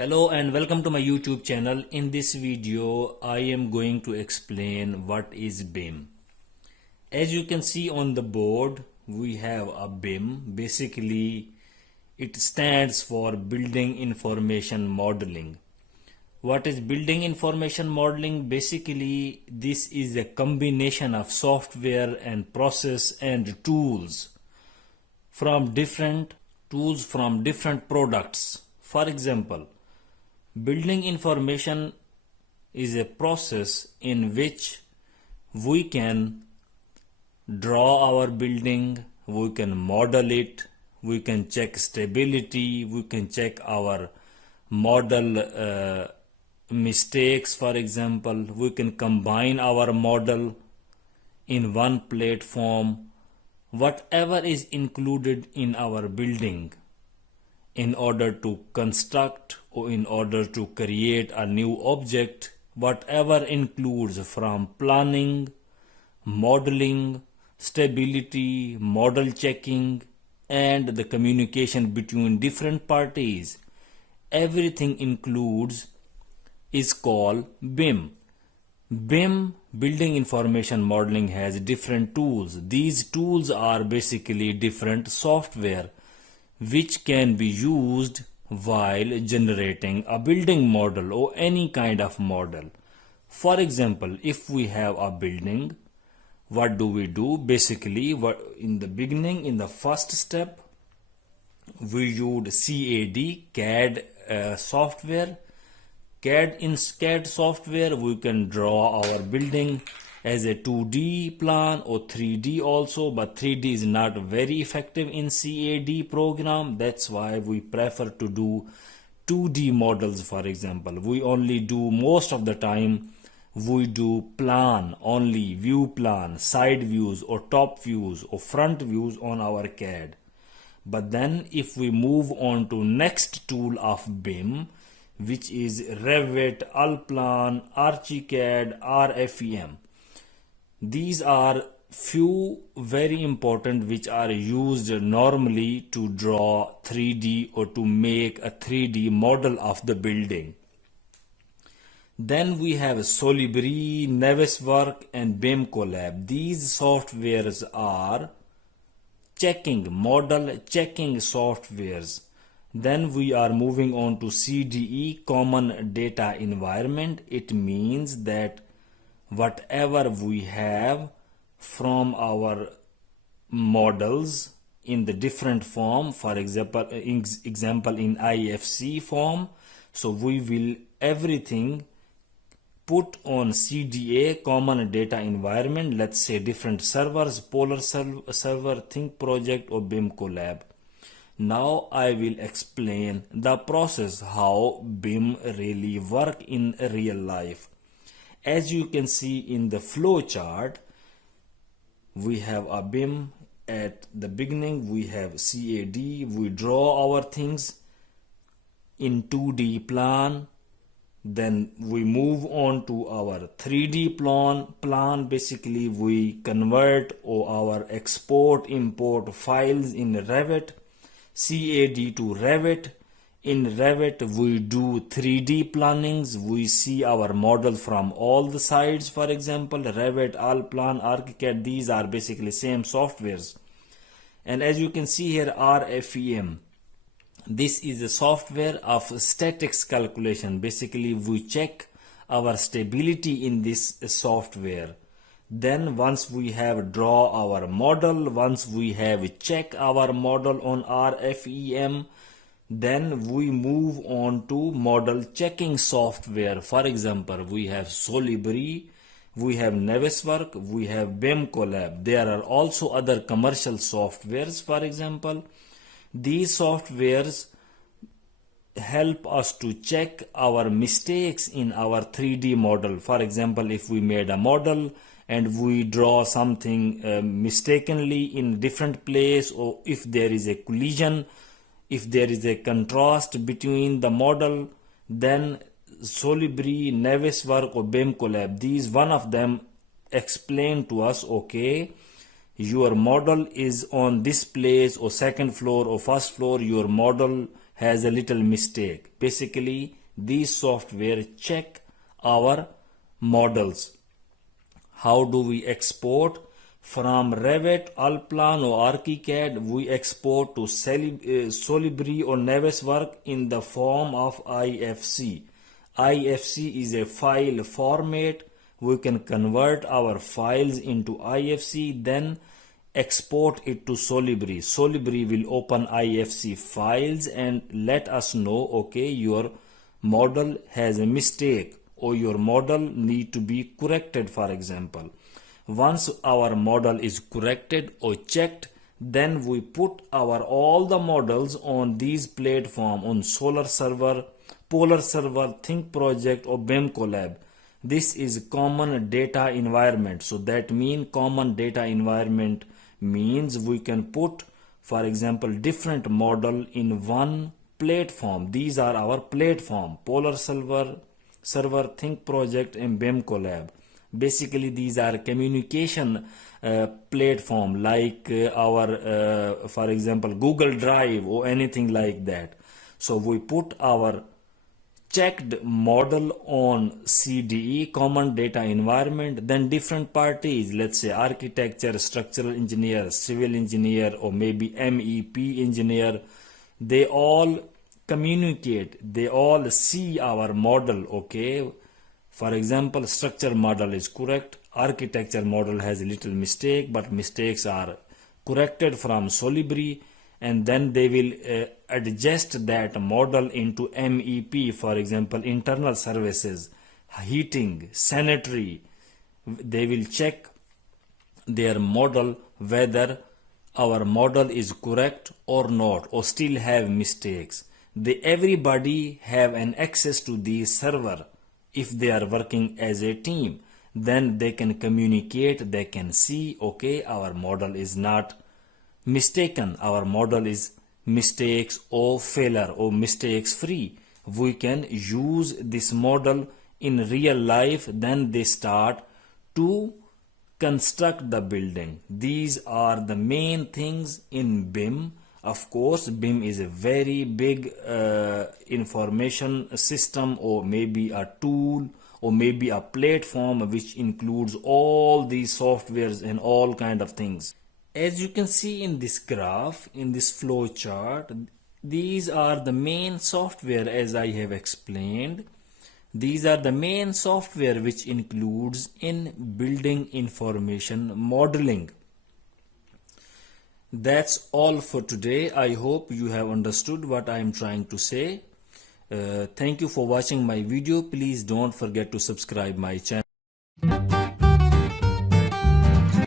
Hello and welcome to my YouTube channel. In this video, I am going to explain what is BIM. As you can see on the board, we have a BIM. Basically, it stands for Building Information Modeling. What is Building Information Modeling? Basically, this is a combination of software and process and tools from different products. For example, building information is a process in which we can draw our building, we can model it, we can check stability, we can check our model mistakes. For example, we can combine our model in one platform, whatever is included in our building in order to construct or in order to create a new object, whatever includes from planning, modeling, stability, model checking, and the communication between different parties, everything includes is called BIM. BIM, Building Information Modeling, has different tools. These tools are basically different software which can be used while generating a building model or any kind of model. For example, if we have a building, what do we do? Basically, in the beginning, in the first step, we use CAD software. In CAD software, we can draw our building as a 2D plan or 3D also, but 3D is not very effective in CAD program. That's why we prefer to do 2D models. For example, we only do, most of the time we do plan only, view plan, side views or top views or front views on our CAD. But then if we move on to next tool of BIM, which is Revit, Allplan, Archicad, RFEM. These are few very important which are used normally to draw 3D or to make a 3D model of the building. Then we have Solibri, naviswork and BIM Collab. These softwares are model checking softwares. Then we are moving on to CDE, Common Data Environment. It means that whatever we have from our models in the different form, for example in IFC form, so we will everything put on CDA, Common Data Environment. Let's say different servers, Polar server, Think Project or BIM Collab. Now I will explain the process how BIM really work in real life. As you can see in the flow chart, we have a BIM. At the beginning we have CAD, we draw our things in 2D plan. Then we move on to our 3D plan. Basically we convert or our import files in Revit, CAD to Revit. In Revit, we do 3D plannings. We see our model from all the sides. For example, Revit, Allplan, Archicad, these are basically same softwares. And as you can see here, RFEM. This is a software of statics calculation. Basically, we check our stability in this software. Then once we have draw our model, once we have check our model on RFEM, then we move on to model checking software. For example, we have Solibri, we have naviswork, we have BIM Collab. There are also other commercial softwares. For example, these softwares help us to check our mistakes in our 3D model. For example, if we made a model and we draw something mistakenly in different place, or if there is a collision, if there is a contrast between the model, then Solibri, naviswork or BIM Collab, these one of them explain to us, okay, your model is on this place or second floor or first floor, your model has a little mistake. Basically, these software check our models. How do we export? From Revit, Allplan or ArchiCAD, we export to Solibri or naviswork in the form of IFC. IFC is a file format. We can convert our files into IFC, then export it to Solibri. Solibri will open IFC files and let us know, okay, your model has a mistake or your model need to be corrected, for example. Once our model is corrected or checked, then we put our all the models on these platform, on Solar Server, Polar Server, Think Project or BIM Collab. This is common data environment. So that means common data environment means we can put, for example, different model in one platform. These are our platform: Polar Server, Think Project and BIM Collab. Basically, these are communication platform like our, for example, Google Drive or anything like that. So we put our checked model on CDE, common data environment. Then different parties, let's say architecture, structural engineer, civil engineer, or maybe MEP engineer, they all communicate, they all see our model, okay. For example, structure model is correct, architecture model has a little mistake, but mistakes are corrected from Solibri, and then they will adjust that model into MEP, for example, internal services, heating, sanitary. They will check their model whether our model is correct or not, or still have mistakes. Everybody have an access to the server. If they are working as a team, then they can communicate, they can see, okay, our model is not mistaken, our model is mistakes or failure or mistakes free. We can use this model in real life. Then they start to construct the building. These are the main things in BIM. Of course, BIM is a very big information system, or maybe a tool, or maybe a platform which includes all these softwares and all kind of things. As you can see in this graph, in this flow chart, these are the main software. As I have explained, these are the main software which includes in building information modeling. That's all for today. I hope you have understood what I am trying to say. Thank you for watching my video. Please don't forget to subscribe my channel.